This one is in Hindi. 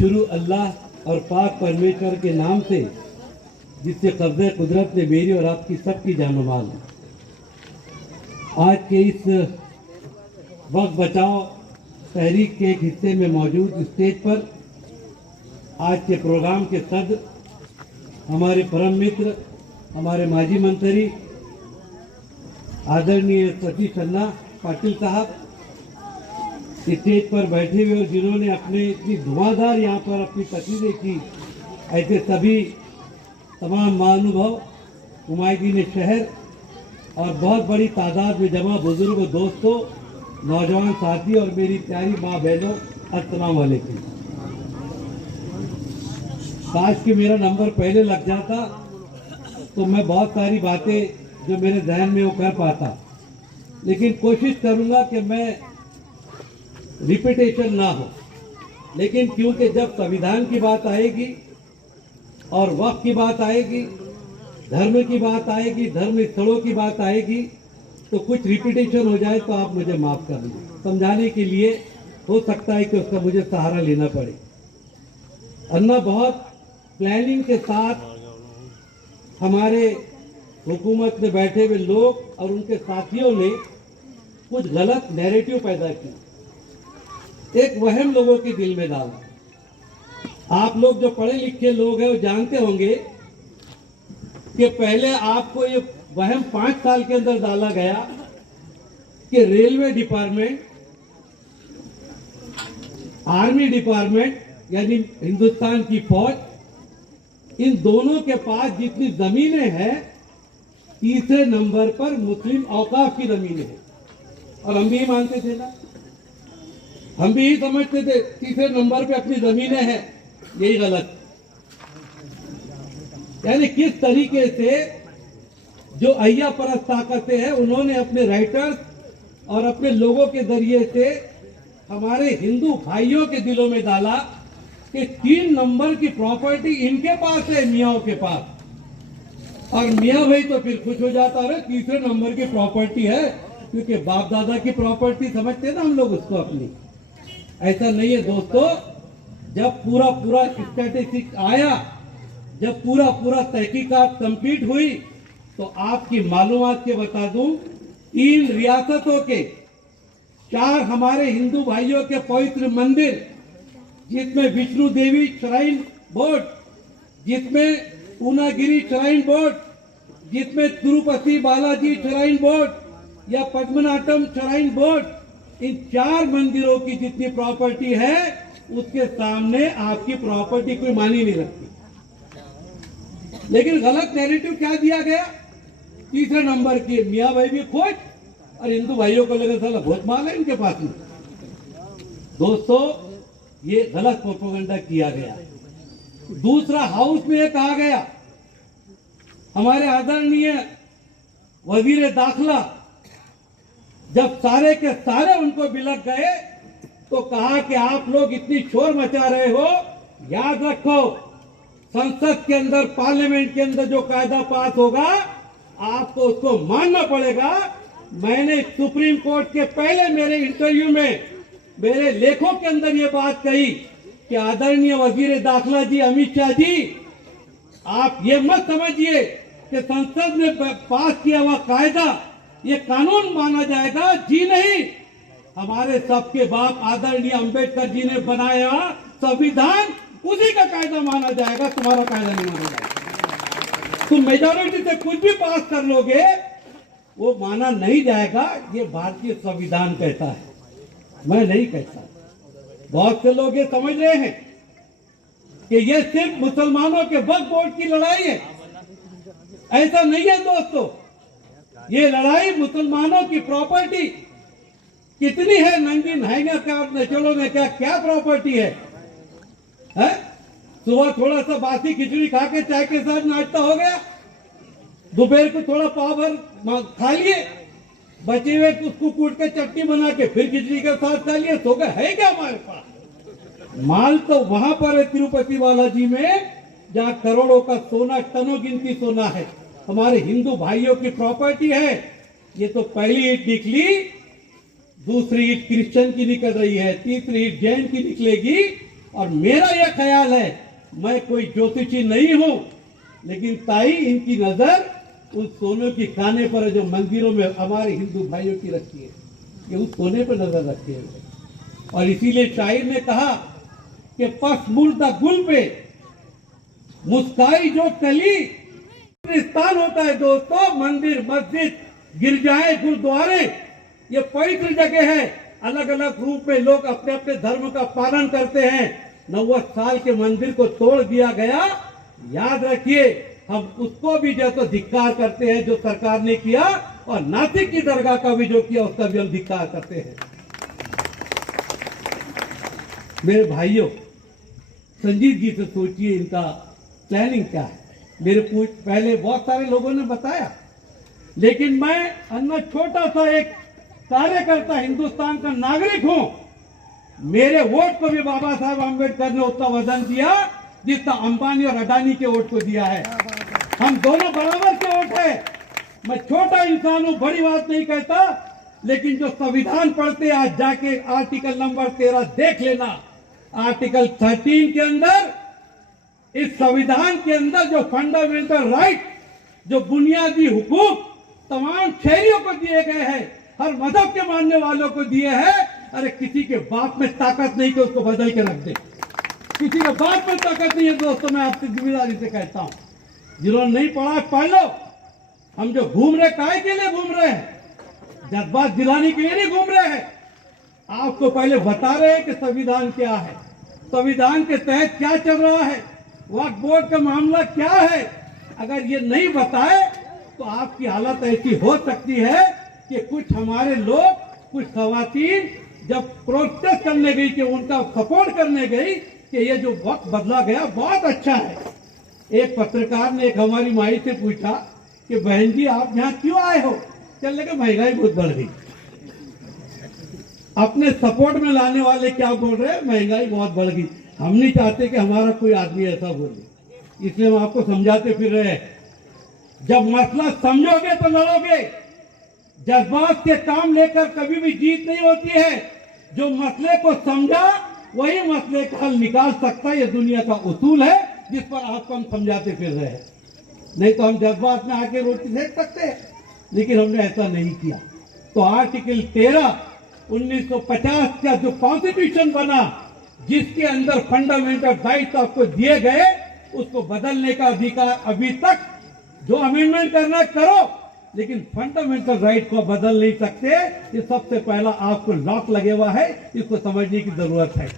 शुरू अल्लाह और पाक परमेश्वर के नाम से जिससे कब्ज़े कुदरत ने मेरी और आपकी सबकी जानो माल। आज के इस वक्त बचाओ तहरीक के एक हिस्से में मौजूद स्टेज पर आज के प्रोग्राम के सद हमारे परम मित्र, हमारे माजी मंत्री आदरणीय सतीश अन्ना पाटिल साहब स्टेज पर बैठे हुए और जिन्होंने अपने इतनी धुआंधार यहाँ पर अपनी तकरीरें की, ऐसे सभी तमाम महानुभाव, हुमायूं शहर और बहुत बड़ी तादाद में जमा बुजुर्ग दोस्तों, नौजवान साथी और मेरी प्यारी माँ बहनों, अस्सलाम वालेकुम। काश कि मेरा नंबर पहले लग जाता तो मैं बहुत सारी बातें जो मेरे जहन में वो कर पाता, लेकिन कोशिश करूंगा कि मैं रिपीटेशन ना हो। लेकिन क्योंकि जब संविधान की बात आएगी और वक्त की बात आएगी, धर्म की बात आएगी, धर्म स्थलों की बात आएगी, तो कुछ रिपीटेशन हो जाए तो आप मुझे माफ कर दीजिए। समझाने के लिए हो सकता है कि उसका मुझे सहारा लेना पड़े। अन्ना बहुत प्लानिंग के साथ हमारे हुकूमत में बैठे हुए लोग और उनके साथियों ने कुछ गलत नैरेटिव पैदा की, एक वहम लोगों के दिल में डाला। आप लोग जो पढ़े लिखे लोग हैं वो जानते होंगे कि पहले आपको ये वहम 5 साल के अंदर डाला गया कि रेलवे डिपार्टमेंट, आर्मी डिपार्टमेंट यानी हिंदुस्तान की फौज, इन दोनों के पास जितनी जमीनें हैं तीसरे नंबर पर मुस्लिम औकाफ की जमीनें हैं। और हम भी मानते थे ना, हम भी समझते थे तीसरे नंबर पे अपनी जमीनें हैं। यही गलत। यानी किस तरीके से जो अय्या परस्त ताकतें हैं उन्होंने अपने राइटर्स और अपने लोगों के जरिए से हमारे हिंदू भाइयों के दिलों में डाला कि 3 नंबर की प्रॉपर्टी इनके पास है, मियाँ के पास। और मियाँ भाई तो फिर खुश हो जाता है, तीसरे नंबर की प्रॉपर्टी है, क्योंकि बाप दादा की प्रॉपर्टी समझते ना हम लोग उसको अपनी। ऐसा नहीं है दोस्तों। जब पूरा स्टैटिस्टिक्स आया, जब पूरा तहकीकात कंप्लीट हुई, तो आपकी मालूमात के बता दूं, 3 रियासतों के 4 हमारे हिंदू भाइयों के पवित्र मंदिर, जिसमें विष्णु देवी श्राइन बोर्ड, जिसमें पूनागिरी श्राइन बोर्ड, जिसमें तिरुपति बालाजी श्राइन बोर्ड या पद्मनाभम श्राइन बोर्ड, इन 4 मंदिरों की जितनी प्रॉपर्टी है उसके सामने आपकी प्रॉपर्टी कोई मानी नहीं रखती। लेकिन गलत नैरेटिव क्या दिया गया? तीसरे नंबर की मियाँ भाई भी खुश और हिंदू भाइयों को लगा साला बहुत माल है इनके पास में। दोस्तों, ये गलत प्रोपेगेंडा किया गया। दूसरा, हाउस में ये कहा गया, हमारे आदरणीय वजीर दाखिला जब सारे के सारे उनको बिलक गए तो कहा कि आप लोग इतनी शोर मचा रहे हो, याद रखो संसद के अंदर, पार्लियामेंट के अंदर जो कायदा पास होगा आपको उसको मानना पड़ेगा। मैंने सुप्रीम कोर्ट के पहले मेरे इंटरव्यू में मेरे लेखों के अंदर ये बात कही कि आदरणीय वजीर दाखिला जी, अमित शाह जी, आप ये मत समझिए कि संसद में पास किया हुआ कायदा ये कानून माना जाएगा। जी नहीं, हमारे सबके बाप आदरणीय अंबेडकर जी ने बनाया संविधान, उसी का कायदा माना जाएगा, तुम्हारा कायदा नहीं माना जाएगा। तुम मेजॉरिटी से कुछ भी पास कर लोगे वो माना नहीं जाएगा। ये भारतीय संविधान कहता है, मैं नहीं कहता। बहुत से लोग ये समझ रहे हैं कि ये सिर्फ मुसलमानों के वक्फ बोर्ड की लड़ाई है। ऐसा नहीं है दोस्तों। ये लड़ाई मुसलमानों की प्रॉपर्टी कितनी है, नंगी नहाएंगे क्या, चलो में क्या प्रॉपर्टी है? सुबह थोड़ा सा बासी खिचड़ी खा के चाय के साथ नाश्ता हो गया, दोपहर को थोड़ा पाव भर खा लिए, बचे हुए उसको कूट के चटनी बना के फिर खिचड़ी के साथ खा लिए, तो है क्या हमारे पास? माल तो वहां पर है तिरुपति बालाजी में, जहां करोड़ों का सोना, टनों गिनती सोना है। हमारे हिंदू भाइयों की प्रॉपर्टी है। ये तो पहली ईट निकली, दूसरी ईट क्रिश्चियन की निकल रही है, तीसरी ईट जैन की निकलेगी, और मेरा यह ख्याल है, मैं कोई ज्योतिषी नहीं हूं, लेकिन ताई इनकी नजर उस सोने की खाने पर जो मंदिरों में हमारे हिंदू भाइयों की रखी है, ये उस सोने पर नजर रखे हुए। और इसीलिए शायर ने कहा कि पस मुर्दा गुल पे मुस्काई जो कली, स्थान होता है दोस्तों, मंदिर, मस्जिद, गिरजाएं, गुरुद्वारे, ये पवित्र जगह है। अलग अलग रूप में लोग अपने अपने धर्म का पालन करते हैं। 90 साल के मंदिर को तोड़ दिया गया, याद रखिए हम उसको भी जो तो धिक्कार करते हैं जो सरकार ने किया, और नासिक की दरगाह का भी जो किया उसका भी हम धिक्कार करते हैं। मेरे भाइयों, संजीदगी से सोचिए इनका प्लानिंग क्या है। मेरे पहले बहुत सारे लोगों ने बताया, लेकिन मैं अन्ना छोटा सा एक कार्यकर्ता, हिंदुस्तान का नागरिक हूं। मेरे वोट को भी बाबा साहब आम्बेडकर ने उतना वजन दिया जितना अंबानी और अडानी के वोट को दिया है। हम दोनों बराबर के वोट है। मैं छोटा इंसान हूं, बड़ी बात नहीं कहता, लेकिन जो संविधान पढ़ते आज जाके आर्टिकल नंबर 13 देख लेना। आर्टिकल 13 के अंदर, इस संविधान के अंदर जो फंडामेंटल राइट, जो बुनियादी हुकूक तमाम शहरियों को दिए गए हैं, हर मजहब के मानने वालों को दिए हैं। अरे किसी के बाप में ताकत नहीं कि उसको बदल के रख दे। किसी के बाप में ताकत नहीं है दोस्तों, मैं आपसे जिम्मेदारी से कहता हूं। जिन्होंने नहीं पढ़ा पढ़ लो। हम जो घूम रहे काहे के लिए घूम रहे हैं? जज्बात दिलाने के लिए नहीं घूम रहे हैं। आपको पहले बता रहे हैं कि संविधान क्या है, संविधान के तहत क्या चल रहा है, वक्फ बोर्ड का मामला क्या है। अगर ये नहीं बताए तो आपकी हालत ऐसी हो सकती है कि कुछ हमारे लोग, कुछ खवातीन जब प्रोटेस्ट करने गई, कि उनका सपोर्ट करने गई कि ये जो वक्त बदला गया बहुत अच्छा है। एक पत्रकार ने एक हमारी माई से पूछा कि बहन जी आप यहाँ क्यों आए हो? चलने का महंगाई बहुत बढ़ गई। अपने सपोर्ट में लाने वाले क्या बोल रहे हैं? महंगाई बहुत बढ़ गई। हम नहीं चाहते कि हमारा कोई आदमी ऐसा बोले, इसलिए हम आपको समझाते फिर रहे हैं। जब मसला समझोगे तो लड़ोगे। जज्बात के काम लेकर कभी भी जीत नहीं होती है। जो मसले को समझा वही मसले का हल निकाल सकता है। ये दुनिया का उसूल है जिस पर आपको हम समझाते फिर रहे हैं। नहीं तो हम जज्बात में आके रोटी सेक सकते हैं, लेकिन हमने ऐसा नहीं किया। तो आर्टिकल 13 1950 का जो कॉन्स्टिट्यूशन बना, जिसके अंदर फंडामेंटल राइट आपको दिए गए, उसको बदलने का अधिकार अभी तक, जो अमेंडमेंट करना करो, लेकिन फंडामेंटल राइट को बदल नहीं सकते। ये सबसे पहला आपको लॉक लगे हुआ है, इसको समझने की जरूरत है।